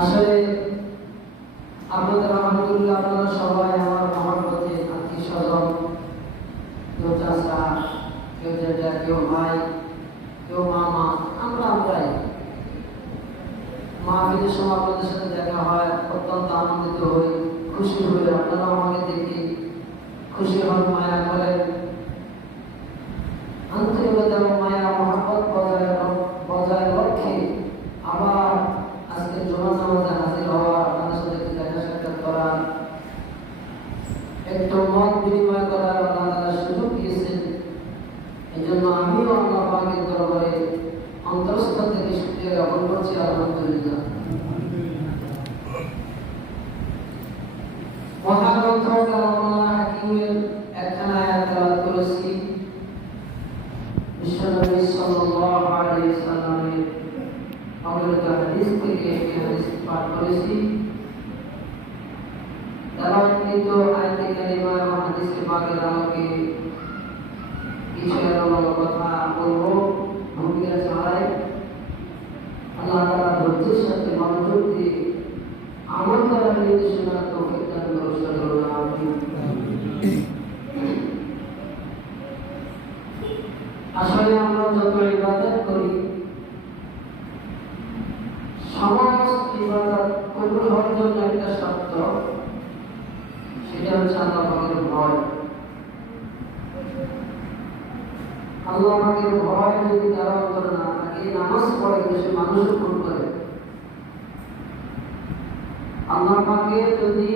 আসলে আপনাদের আলহামদুলিল্লাহ আপনারা সবাই আমার মহব্বতে আত্মীয় স্বজন, কেউ চাচা, কেউ জেঠা, কেউ ভাই, কেউ মামা, আমরাই মাহফিলের সময় আপনাদের সাথে দেখা হয়, অত্যন্ত আনন্দিত হই, খুশি হই। আপনারা আমাকে দেখে খুশি হন, মায়া করেন। আন্তরিকতা এবং মায়া মহব্বত বজায় লক্ষ্যে আবার আজকে জুমার নামাজে হাজির হওয়া, আপনাদের সাথে দেখা সাক্ষাৎ করা, একটু মত বিনিময় করার আল্লাহ তাআলা সুযোগ দিয়েছেন। এই জন্য আমিও আল্লাহ পাকের দরবারে অন্তরস্থল থেকে শুকরিয়া জ্ঞাপন করছি। আলহামদুলিল্লাহ। মহাগ্রন্থ কালামুল্লাহ হাকিমের একখানা আয়াত তেলাওয়াত করেছি। বিশ্বনবী সাল্লাল্লাহু আলাইহি ওয়াসাল্লামের অবতীর্ণ হাদিস থেকে একটি হাদিস পাঠ করেছি। তেলাওয়াতকৃত আয়াতে কারিমা এবং হাদিসে পাকের আলোকে কিছু এলোমেলো কথা বলবো, ভূমিকা ছাড়াই। আল্লাহ তাআলা ধৈর্যের সাথে মনোযোগ দিয়ে আমল করার নির্দেশনা তৌফিক দান করুন। আমিন। আসলে আমরা যত ইবাদত করি, সমস্ত ইবাদত কবুল হওয়ার জন্য একটা শর্ত, সেটা হচ্ছে আল্লাহ পাকের ভয়। আল্লাহ পাকের ভয় যদি তারা অন্তরে না থাকে, নামাজ পড়ে সে মানুষ খুন করে। আল্লাহ পাকের যদি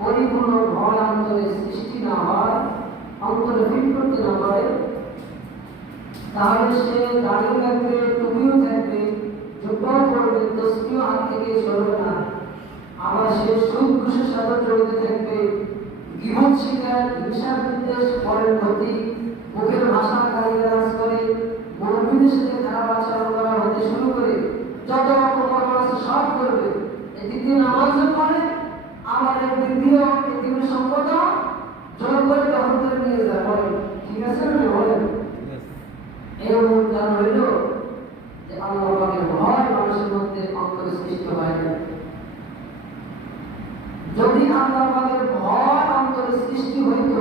পরিপূর্ণ ভয় অন্তরে সৃষ্টি না হয়, অন্তরে ফিট করতে না পারে, তাহলে সে দাঁড়িয়ে থাকবে, টুপিও থাকবে, জুব্বাও পড়বে, তসবিহও হাত থেকে সরবে না। আবার সে সুদ ঘুষের সাথে জড়িত থাকবে, গীবত শিকার, হিংসা বিদ্বেষ, পরের ক্ষতি, মুখের ভাষা গালিগালাজ করে, মুমিনের সাথে খারাপ আচরণ করা হতে শুরু করে যত অপকর্ম আছে সব করবে। এদিক দিয়ে নামাজও পড়ে, আবার একদিক দিয়ে পৃথিবীর সম্পদও জোর করে দখল করে নিয়ে যায়। বলেন ঠিক আছে না? বলেন এর মূল কারণ হইল যে আল্লাহ পাকের ভয় মানুষের মধ্যে অন্তরে সৃষ্টি হয় না। যদি আল্লাহ পাকের ভয় অন্তরে সৃষ্টি হইত,